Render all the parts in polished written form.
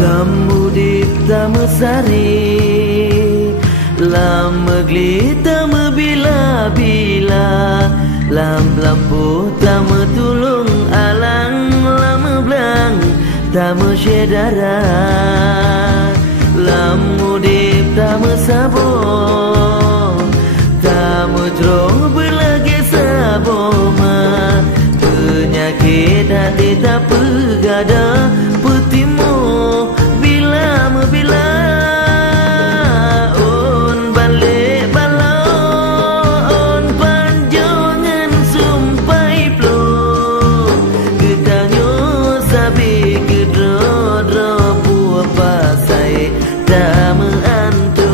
Lamudip tamasari, lamegli tamabila-bila, lampu tamatulung alang, lameblang tamasyedara, lamudip tamasabo, tamujrong berlagi saboma, penyakit hati tak pegada, petimu bila mebila on balik balon panjangan sumpai plo getanyo sabi gedro buah pasai dama anton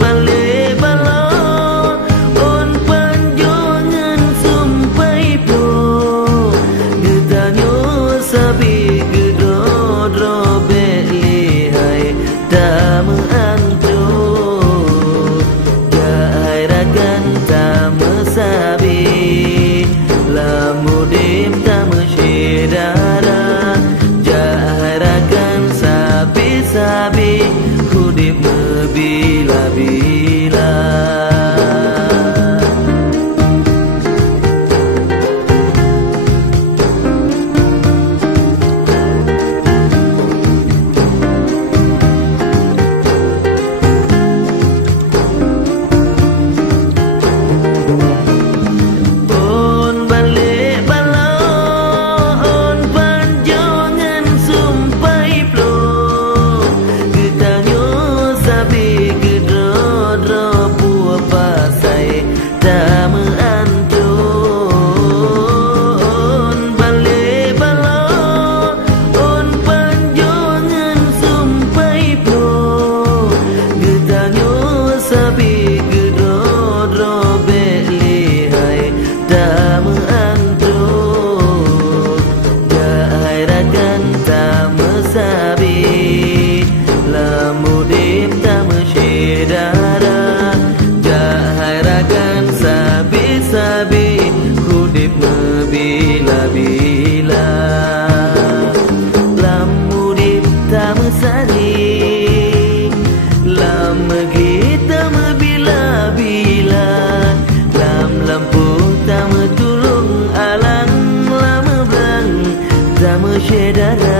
balik balon on panjangan sumpai plo getanyo sabi gedro belihai dama anton gairakan dama sabi lamudim dama syedara jairakan sabi-sabi kudip bila-bila. Lamudip tamasyedara jairakan sabi-sabi kudip bila-bila. Lamudip tamasari lamegi tamabila-bila lampu tamatulung alang lameblang tamasyedara